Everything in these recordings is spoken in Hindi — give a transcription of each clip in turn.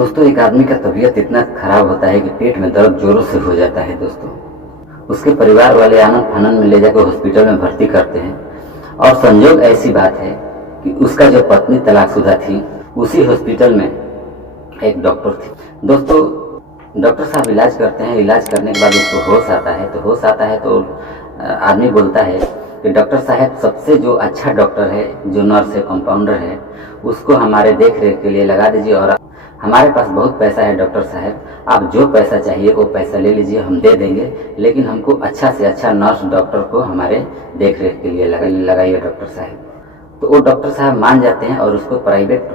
दोस्तों, एक आदमी का तबीयत इतना खराब होता है कि पेट में दर्द जोरों से हो जाता है। दोस्तों, उसके परिवार वाले आनन फानन में ले जाकर हॉस्पिटल में भर्ती करते हैं और संजोग ऐसी बात है कि उसका जो पत्नी तलाकशुदा थी, उसी हॉस्पिटल में एक डॉक्टर थी। दोस्तों, डॉक्टर साहब इलाज करते हैं। इलाज करने के बाद उसको होश आता है तो आदमी बोलता है कि डॉक्टर साहब, सबसे जो अच्छा डॉक्टर है, जो नर्स है, कंपाउंडर है, उसको हमारे देख रेख के लिए लगा दीजिए और हमारे पास बहुत पैसा है डॉक्टर साहब, आप जो पैसा चाहिए वो पैसा ले लीजिए, हम दे देंगे, लेकिन हमको अच्छा से अच्छा नर्स डॉक्टर को हमारे देख रेख के लिए लगाइए डॉक्टर साहब। तो वो डॉक्टर साहब मान जाते हैं और उसको प्राइवेट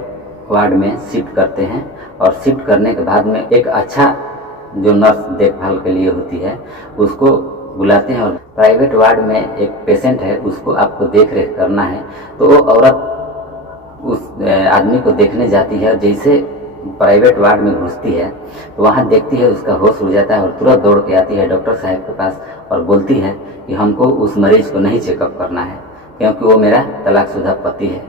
वार्ड में शिफ्ट करते हैं और शिफ्ट करने के बाद में एक अच्छा जो नर्स देखभाल के लिए होती है उसको बुलाते हैं और प्राइवेट वार्ड में एक पेशेंट है, उसको आपको देख रेख करना है। तो वो औरत उस आदमी को देखने जाती है और जैसे प्राइवेट वार्ड में घुसती है तो वहाँ देखती है उसका होश उड़ जाता है और तुरंत दौड़ के आती है डॉक्टर साहब के पास और बोलती है कि हमको उस मरीज को नहीं चेकअप करना है क्योंकि वो मेरा तलाकशुदा पति है।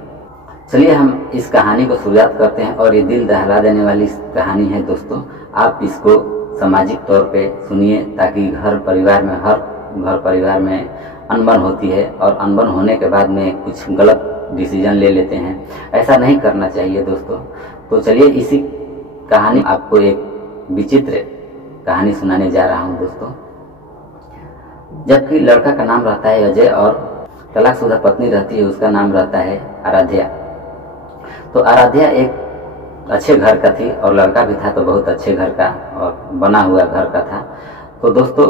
चलिए हम इस कहानी को शुरुआत करते हैं और ये दिल दहला देने वाली कहानी है। दोस्तों, आप इसको सामाजिक तौर पे सुनिए ताकि हर घर परिवार में अनबन होती है और अनबन होने के बाद में कुछ गलत डिसीजन ले लेते हैं, ऐसा नहीं करना चाहिए दोस्तों। तो चलिए इसी कहानी आपको एक विचित्र कहानी सुनाने जा रहा हूँ। दोस्तों, जबकि लड़का का नाम रहता है अजय और तलाकशुदा पत्नी रहती है, उसका नाम रहता है आराध्या। तो आराध्या एक अच्छे घर का थी और लड़का भी था तो बहुत अच्छे घर का और बना हुआ घर का था। तो दोस्तों,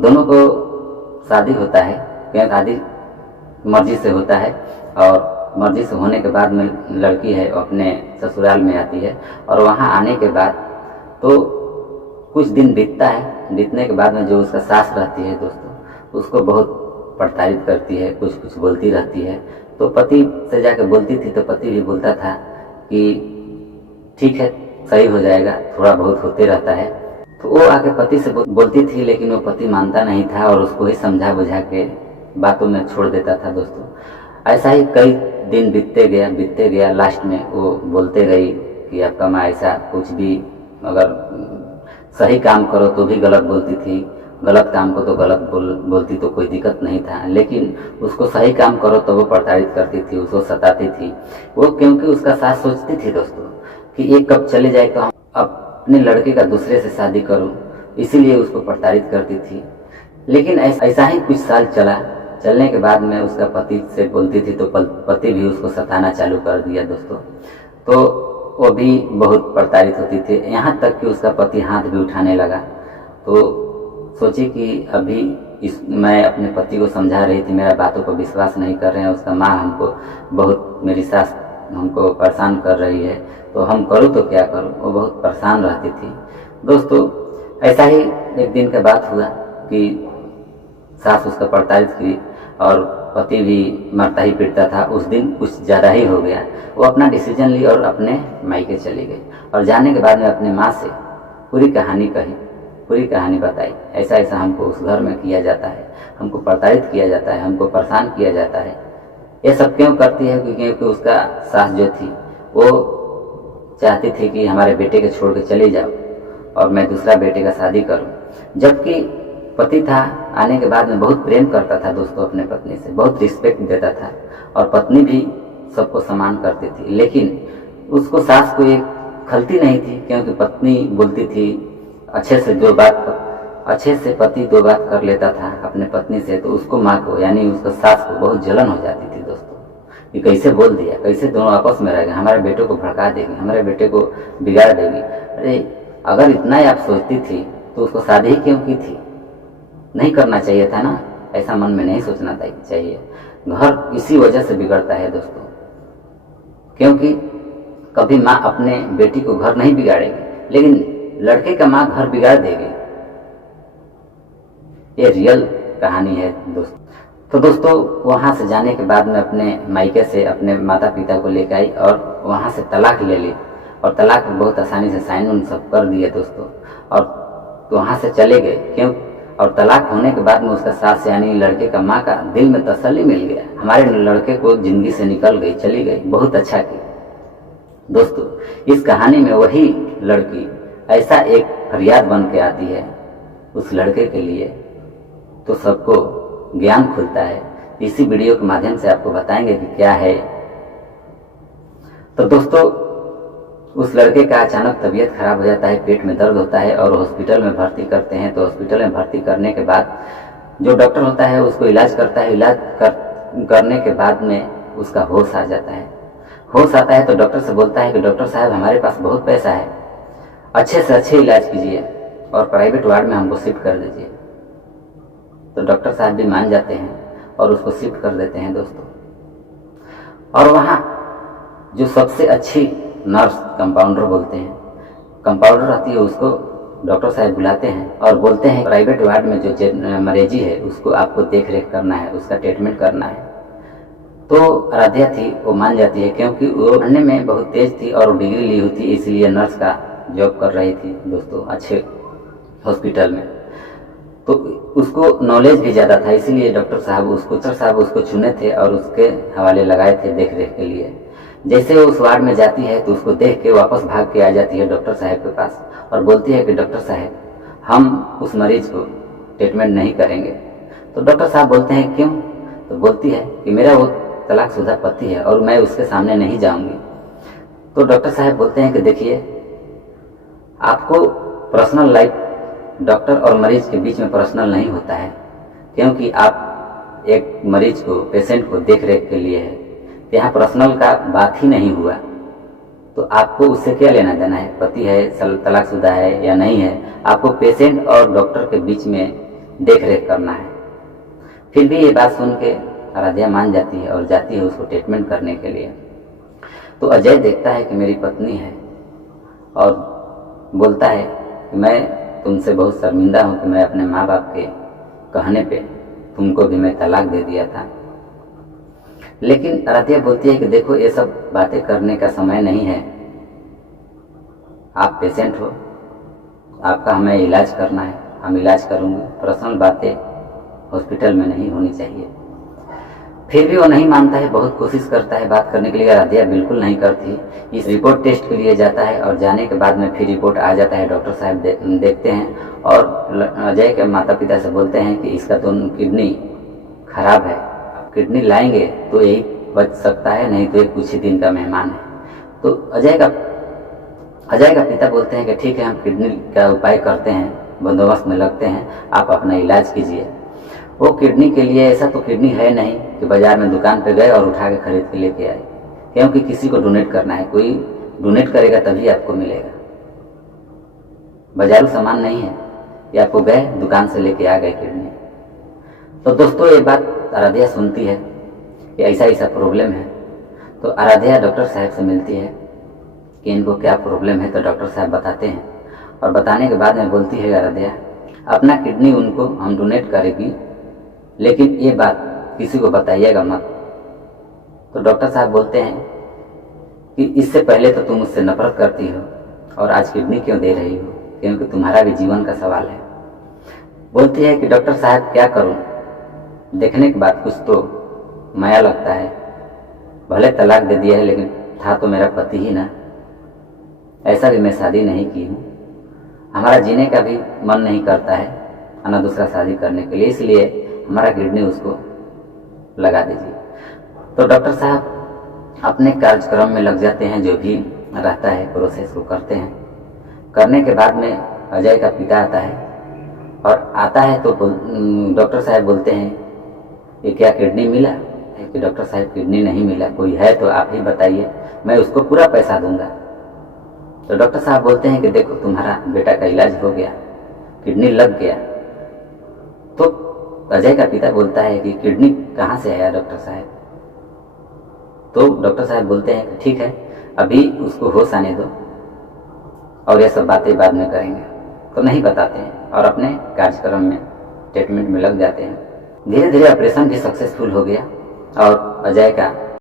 दोनों को शादी होता है, क्योंकि शादी मर्जी से होता है और मर्जी से होने के बाद में लड़की है अपने ससुराल में आती है और वहाँ आने के बाद तो कुछ दिन बीतता है। बीतने के बाद में जो उसका सास रहती है दोस्तों, उसको बहुत प्रताड़ित करती है, कुछ बोलती रहती है। तो पति से जाकर बोलती थी तो पति भी बोलता था कि ठीक है, सही हो जाएगा, थोड़ा बहुत होते रहता है। तो वो आके पति से बोलती थी, लेकिन वो पति मानता नहीं था और उसको ही समझा बुझा के बातों में छोड़ देता था। दोस्तों, ऐसा ही कई दिन बीतते गया। लास्ट में वो बोलते गई कि आपका माँ ऐसा कुछ भी, अगर सही काम करो तो भी गलत बोलती थी, गलत काम को तो गलत बोलती तो कोई दिक्कत नहीं था, लेकिन उसको सही काम करो तो वो प्रताड़ित करती थी, उसको सताती थी वो, क्योंकि उसका सास सोचती थी दोस्तों कि ये कब चले जाए तो हम अपने लड़के का दूसरे से शादी करूं, इसीलिए उसको प्रताड़ित करती थी। लेकिन ऐसा ही कुछ साल चलने के बाद में उसका पति से बोलती थी तो पति भी उसको सताना चालू कर दिया दोस्तों। तो वो भी बहुत प्रताड़ित होती थी, यहाँ तक कि उसका पति हाथ भी उठाने लगा। तो सोची कि अभी मैं अपने पति को समझा रही थी, मेरा बातों पर विश्वास नहीं कर रहे हैं, उसका माँ हमको बहुत, मेरी सास हमको परेशान कर रही है, तो हम करूँ तो क्या करूँ। वो बहुत परेशान रहती थी दोस्तों। ऐसा ही एक दिन का बात हुआ कि सास उसका प्रताड़ित की और पति भी मरता ही पिटता था। उस दिन कुछ ज़्यादा ही हो गया। वो अपना डिसीजन ली और अपने मायके चली गई और जाने के बाद में अपने माँ से पूरी कहानी बताई, ऐसा ऐसा हमको उस घर में किया जाता है, हमको प्रताड़ित किया जाता है, हमको परेशान किया जाता है। ये सब क्यों करती है? क्योंकि उसका सास जो थी वो चाहती थी कि हमारे बेटे को छोड़ के चले जाओ और मैं दूसरा बेटे का शादी करूं। जबकि पति था, आने के बाद में बहुत प्रेम करता था दोस्तों अपने पत्नी से, बहुत रिस्पेक्ट देता था और पत्नी भी सबको सम्मान करती थी। लेकिन उसको सास को एक खलती नहीं थी, क्योंकि पत्नी बोलती थी अच्छे से पति दो बात कर लेता था अपने पत्नी से, तो उसको माँ को यानी उसका सास को बहुत जलन हो जाती थी दोस्तों कि कैसे बोल दिया, कैसे दोनों आपस में रह गए, हमारे बेटे को भड़का देगी, हमारे बेटे को बिगाड़ देगी। अरे अगर इतना ही आप सोचती थी तो उसको शादी ही क्यों की थी? नहीं करना चाहिए था ना, ऐसा मन में नहीं सोचना चाहिए। घर इसी वजह से बिगड़ता है दोस्तों, क्योंकि कभी माँ अपने बेटी को घर नहीं बिगाड़ेगी, लेकिन लड़के का माँ घर बिगाड़ देगी। ये रियल कहानी है दोस्तों। तो दोस्तों, वहाँ से जाने के बाद में अपने मायके से अपने माता पिता को लेकर आई और वहाँ से तलाक ले ली और तलाक बहुत आसानी से साइन उन सब कर दिए दोस्तों और वहाँ से चले गए। क्यों? और तलाक होने के बाद में उसका सास यानी लड़के का माँ का दिल में तसल्ली मिल गया, हमारे लड़के को जिंदगी से निकल गई, चली गई, बहुत अच्छा की। दोस्तों, इस कहानी में वही लड़की ऐसा एक फरियाद बन के आती है उस लड़के के लिए, तो सबको ज्ञान खुलता है। इसी वीडियो के माध्यम से आपको बताएंगे कि क्या है। तो दोस्तों, उस लड़के का अचानक तबीयत खराब हो जाता है, पेट में दर्द होता है और हॉस्पिटल में भर्ती करते हैं। तो हॉस्पिटल में भर्ती करने के बाद जो डॉक्टर होता है उसको इलाज करता है। करने के बाद में उसका होश आ जाता है। होश आता है तो डॉक्टर से बोलता है कि डॉक्टर साहब, हमारे पास बहुत पैसा है, अच्छे से अच्छे इलाज कीजिए और प्राइवेट वार्ड में हमको शिफ्ट कर दीजिए। तो डॉक्टर साहब भी मान जाते हैं और उसको शिफ्ट कर देते हैं दोस्तों। और वहाँ जो सबसे अच्छी नर्स, कंपाउंडर बोलते हैं, कंपाउंडर रहती है, उसको डॉक्टर साहब बुलाते हैं और बोलते हैं प्राइवेट वार्ड में जो मरीजी है उसको आपको देख रेख करना है, उसका ट्रीटमेंट करना है। तो आराध्या थी, वो मान जाती है क्योंकि वो पढ़ने में बहुत तेज थी और डिग्री ली हुई थी, इसलिए नर्स का जॉब कर रही थी दोस्तों अच्छे हॉस्पिटल में। तो उसको नॉलेज भी ज़्यादा था, इसीलिए डॉक्टर साहब उसको चुने थे और उसके हवाले लगाए थे देख रेख के लिए। जैसे वो उस वार्ड में जाती है तो उसको देख के वापस भाग के आ जाती है डॉक्टर साहब के पास और बोलती है कि डॉक्टर साहब, हम उस मरीज को ट्रीटमेंट नहीं करेंगे। तो डॉक्टर साहब बोलते हैं क्यों? तो बोलती है कि मेरा वो तलाकशुदा पति है और मैं उसके सामने नहीं जाऊंगी। तो डॉक्टर साहब बोलते हैं कि देखिए, आपको पर्सनल लाइफ डॉक्टर और मरीज के बीच में पर्सनल नहीं होता है, क्योंकि आप एक मरीज को, पेशेंट को देख रेख के लिए है, यहाँ पर्सनल का बात ही नहीं हुआ। तो आपको उससे क्या लेना देना है, पति है, तलाकशुदा है या नहीं है, आपको पेशेंट और डॉक्टर के बीच में देख रेख करना है। फिर भी ये बात सुन के आराध्या मान जाती है और जाती है उसको ट्रीटमेंट करने के लिए। तो अजय देखता है कि मेरी पत्नी है और बोलता है कि मैं तुमसे बहुत शर्मिंदा हूँ कि मैं अपने माँ बाप के कहने पे तुमको भी मैं तलाक दे दिया था। लेकिन आराध्या बोलती है कि देखो, ये सब बातें करने का समय नहीं है, आप पेशेंट हो, आपका हमें इलाज करना है, हम इलाज करूँगी, पर्सनल बातें हॉस्पिटल में नहीं होनी चाहिए। फिर भी वो नहीं मानता है, बहुत कोशिश करता है बात करने के लिए, आराध्या बिल्कुल नहीं करती। इस रिपोर्ट टेस्ट के लिए जाता है और जाने के बाद में फिर रिपोर्ट आ जाता है। डॉक्टर साहब देखते हैं और अजय के माता पिता से बोलते हैं कि इसका तो किडनी खराब है, किडनी लाएंगे तो यही बच सकता है, नहीं तो ये कुछ ही दिन का मेहमान है। तो अजय का पिता बोलते हैं कि ठीक है, हम किडनी का उपाय करते हैं, बंदोबस्त में लगते हैं, आप अपना इलाज कीजिए। वो किडनी के लिए, ऐसा तो किडनी है नहीं कि बाजार में दुकान पे गए और उठा के खरीद के लेके आए, क्योंकि किसी को डोनेट करना है, कोई डोनेट करेगा तभी आपको मिलेगा, बाजारू सामान नहीं है कि आपको गए दुकान से लेके आ गए किडनी। तो दोस्तों, ये बात आराध्या सुनती है कि ऐसा प्रॉब्लम है। तो आराध्या डॉक्टर साहब से मिलती है कि इनको क्या प्रॉब्लम है। तो डॉक्टर साहब बताते हैं और बताने के बाद में बोलती है आराध्या, अपना किडनी उनको हम डोनेट करेगी, लेकिन ये बात किसी को बताइएगा मत। तो डॉक्टर साहब बोलते हैं कि इससे पहले तो तुम मुझसे नफरत करती हो और आज किडनी क्यों दे रही हो, क्योंकि तुम्हारा भी जीवन का सवाल है। बोलती है कि डॉक्टर साहब क्या करूं, देखने के बाद कुछ तो माया लगता है, भले तलाक दे दिया है लेकिन था तो मेरा पति ही ना, ऐसा भी मैं शादी नहीं की हूँ, हमारा जीने का भी मन नहीं करता है ना दूसरा शादी करने के लिए, इसलिए हमारा किडनी उसको लगा दीजिए। तो डॉक्टर साहब अपने कार्यक्रम में लग जाते हैं, जो भी रहता है प्रोसेस को करते हैं। करने के बाद में अजय का पिता आता है और आता है तो डॉक्टर साहब बोलते हैं ये क्या किडनी मिला? कि डॉक्टर साहब किडनी नहीं मिला, कोई है तो आप ही बताइए, मैं उसको पूरा पैसा दूंगा। तो डॉक्टर साहब बोलते हैं कि देखो, तुम्हारा बेटा का इलाज हो गया, किडनी लग गया। तो अजय का पिता बोलता है कि किडनी कहाँ से आया डॉक्टर साहब? तो डॉक्टर साहब बोलते हैं कि ठीक है, अभी उसको होश आने दो और ये सब बातें बाद में करेंगे। तो नहीं बताते हैं और अपने कार्यक्रम में, ट्रीटमेंट में लग जाते हैं। धीरे धीरे ऑपरेशन भी सक्सेसफुल हो गया और अजय का